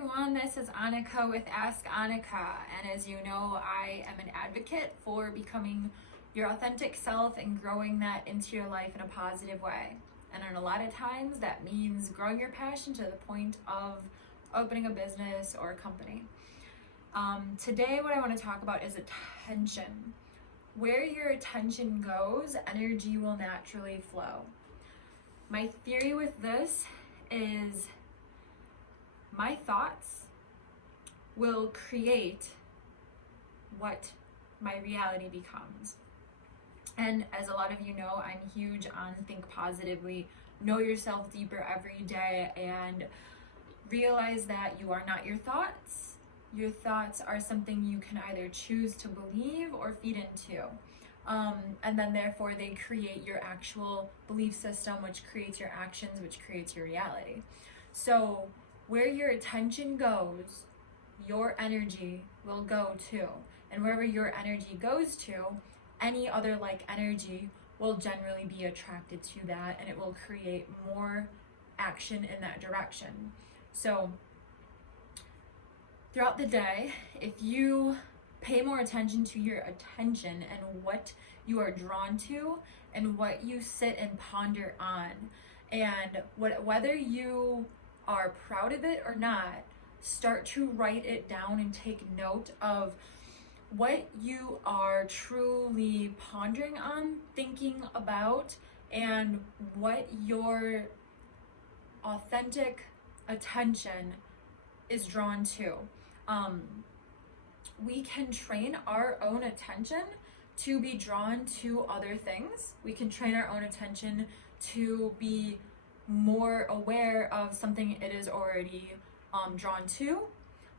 everyone, this is Annika with Ask Annika, and as you know, I am an advocate for becoming your authentic self and growing that into your life in a positive way. And a lot of times that means growing your passion to the point of opening a business or a company. Today what I want to talk about is attention. Where your attention goes, energy will naturally flow. My theory with this is my thoughts will create what my reality becomes. And as a lot of you know, I'm huge on think positively, know yourself deeper every day, and realize that you are not your thoughts. Your thoughts are something you can either choose to believe or feed into. And then therefore they create your actual belief system, which creates your actions, which creates your reality. So where your attention goes, your energy will go to. And wherever your energy goes to, any other like energy will generally be attracted to that, and it will create more action in that direction. So throughout the day, if you pay more attention to your attention and what you are drawn to and what you sit and ponder on, and whether you are proud of it or not, start to write it down and take note of what you are truly pondering on, thinking about, and what your authentic attention is drawn to. We can train our own attention to be drawn to other things. We can train our own attention to be more aware of something it is already drawn to.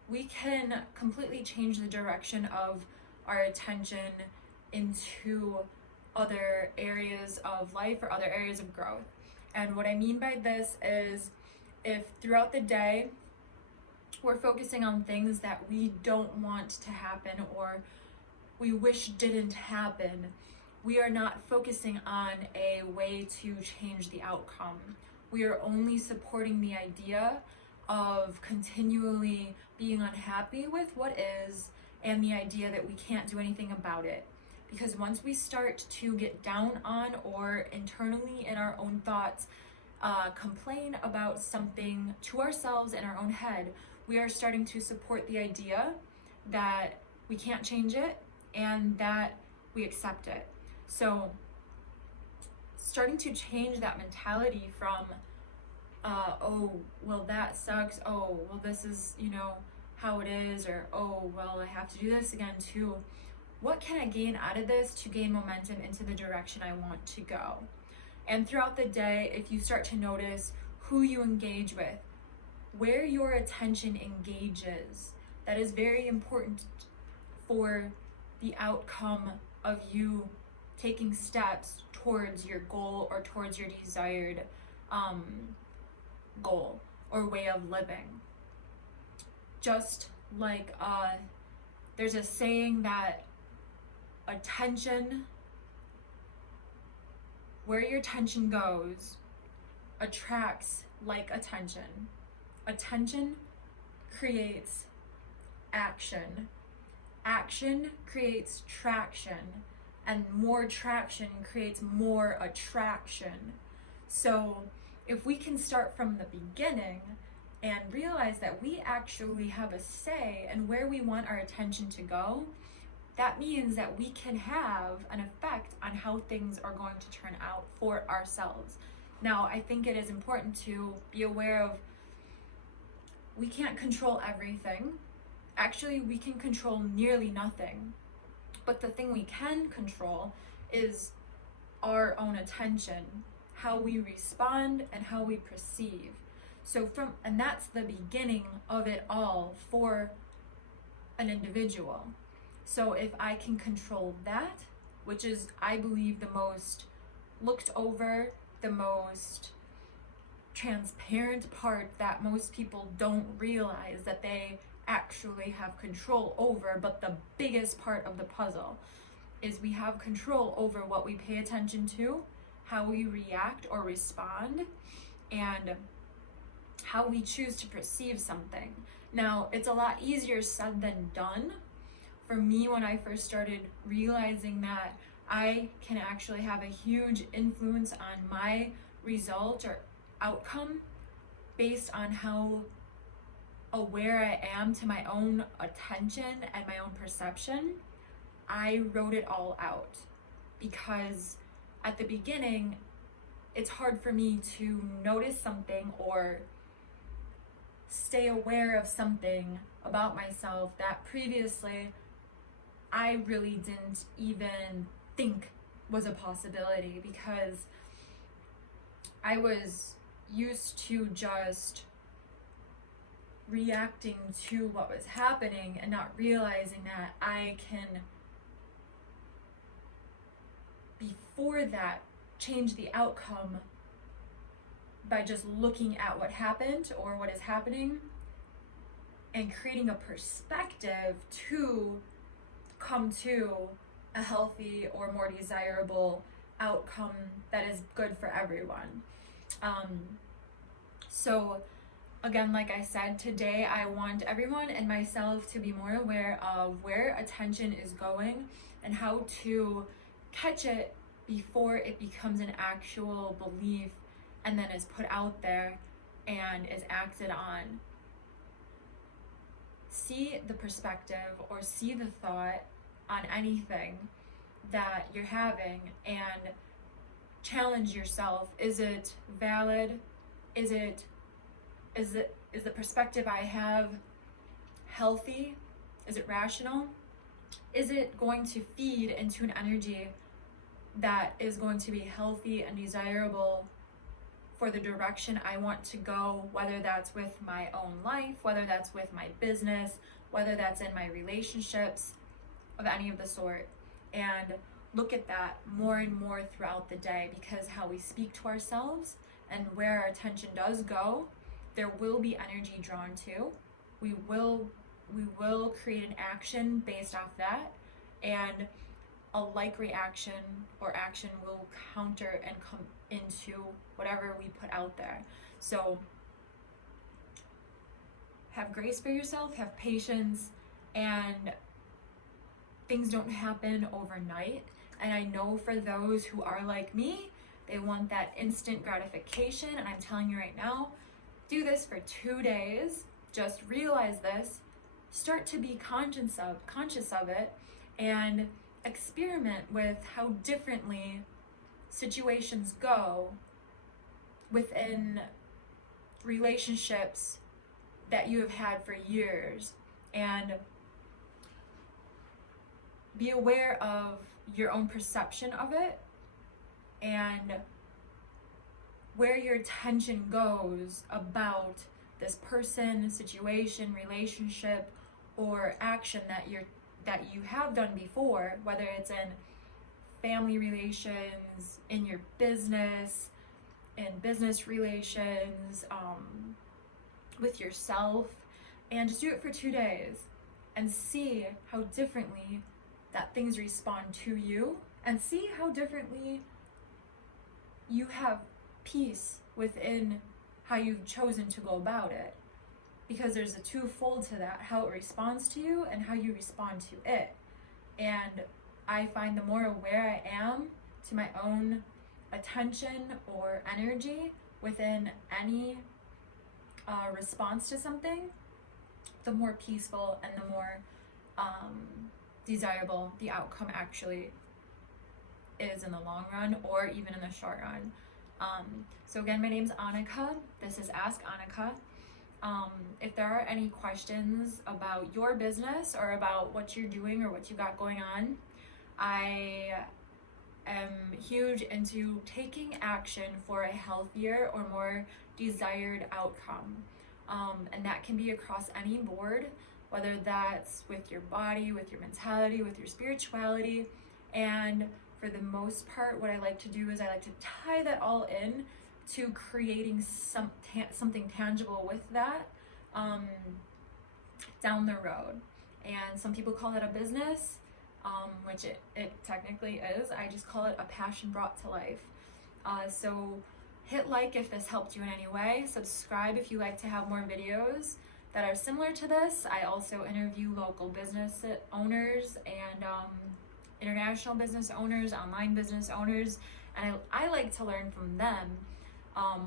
We can completely change the direction of our attention into other areas of life or other areas of growth. And what I mean by this is, if throughout the day we're focusing on things that we don't want to happen or we wish didn't happen, we are not focusing on a way to change the outcome. We are only supporting the idea of continually being unhappy with what is, and the idea that we can't do anything about it. Because once we start to get down on, or internally in our own thoughts, complain about something to ourselves in our own head, we are starting to support the idea that we can't change it and that we accept it. So starting to change that mentality from oh, well, that sucks, oh, well, this is, how it is, or oh, well, I have to do this again, to what can I gain out of this to gain momentum into the direction I want to go. And throughout the day, if you start to notice who you engage with, where your attention engages, that is very important for the outcome of you taking steps towards your goal or towards your desired goal or way of living. Just like there's a saying that where your attention goes attracts like attention. Attention creates action. Action creates traction, and more traction creates more attraction. So if we can start from the beginning and realize that we actually have a say in where we want our attention to go, that means that we can have an effect on how things are going to turn out for ourselves. Now, I think it is important to be aware of, we can't control everything. Actually, we can control nearly nothing. But the thing we can control is our own attention, how we respond and how we perceive. And that's the beginning of it all for an individual. So if I can control that, which is, I believe, the most looked over, the most transparent part that most people don't realize that they actually have control over, but the biggest part of the puzzle is we have control over what we pay attention to, how we react or respond, and how we choose to perceive something. Now, it's a lot easier said than done. For me, when I first started realizing that I can actually have a huge influence on my result or outcome based on how aware I am to my own attention and my own perception, I wrote it all out. Because at the beginning, it's hard for me to notice something or stay aware of something about myself that previously I really didn't even think was a possibility, because I was used to just reacting to what was happening and not realizing that I can, before that, change the outcome by just looking at what happened or what is happening and creating a perspective to come to a healthy or more desirable outcome that is good for everyone. So again, like I said, today I want everyone and myself to be more aware of where attention is going and how to catch it before it becomes an actual belief and then is put out there and is acted on. See the perspective or see the thought on anything that you're having and challenge yourself. Is it valid? Is the perspective I have healthy? Is it rational? Is it going to feed into an energy that is going to be healthy and desirable for the direction I want to go, whether that's with my own life, whether that's with my business, whether that's in my relationships of any of the sort. And look at that more and more throughout the day, because how we speak to ourselves and where our attention does go, there will be energy drawn to. We will create an action based off that, and a like reaction or action will counter and come into whatever we put out there. So have grace for yourself, have patience, and things don't happen overnight. And I know for those who are like me, they want that instant gratification. And I'm telling you right now, do this for 2 days. Just realize this, start to be conscious of it, and experiment with how differently situations go within relationships that you have had for years, and be aware of your own perception of it and where your attention goes about this person, situation, relationship, or action that you have done before, whether it's in family relations, in your business, in business relations, with yourself. And just do it for 2 days and see how differently that things respond to you, and see how differently you have peace within how you've chosen to go about it. Because there's a twofold to that, how it responds to you and how you respond to it. And I find the more aware I am to my own attention or energy within any response to something, the more peaceful and the more desirable the outcome actually is in the long run, or even in the short run. So again, my name's Annika. This is Ask Annika. If there are any questions about your business or about what you're doing or what you got going on, I am huge into taking action for a healthier or more desired outcome. And that can be across any board, whether that's with your body, with your mentality, with your spirituality. And for the most part, what I like to do is I like to tie that all in to creating something tangible with that down the road. And some people call it a business, which it technically is. I just call it a passion brought to life. So Hit like if this helped you in any way. Subscribe if you like to have more videos that are similar to this. I also interview local business owners and international business owners, online business owners, and I like to learn from them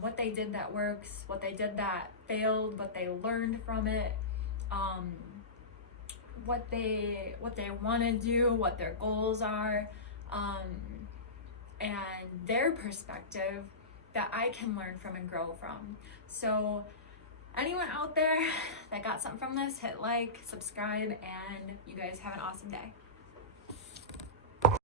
what they did that works, what they did that failed, what they learned from it, what they want to do, what their goals are, and their perspective that I can learn from and grow from. So anyone out there that got something from this, hit like, subscribe, and you guys have an awesome day.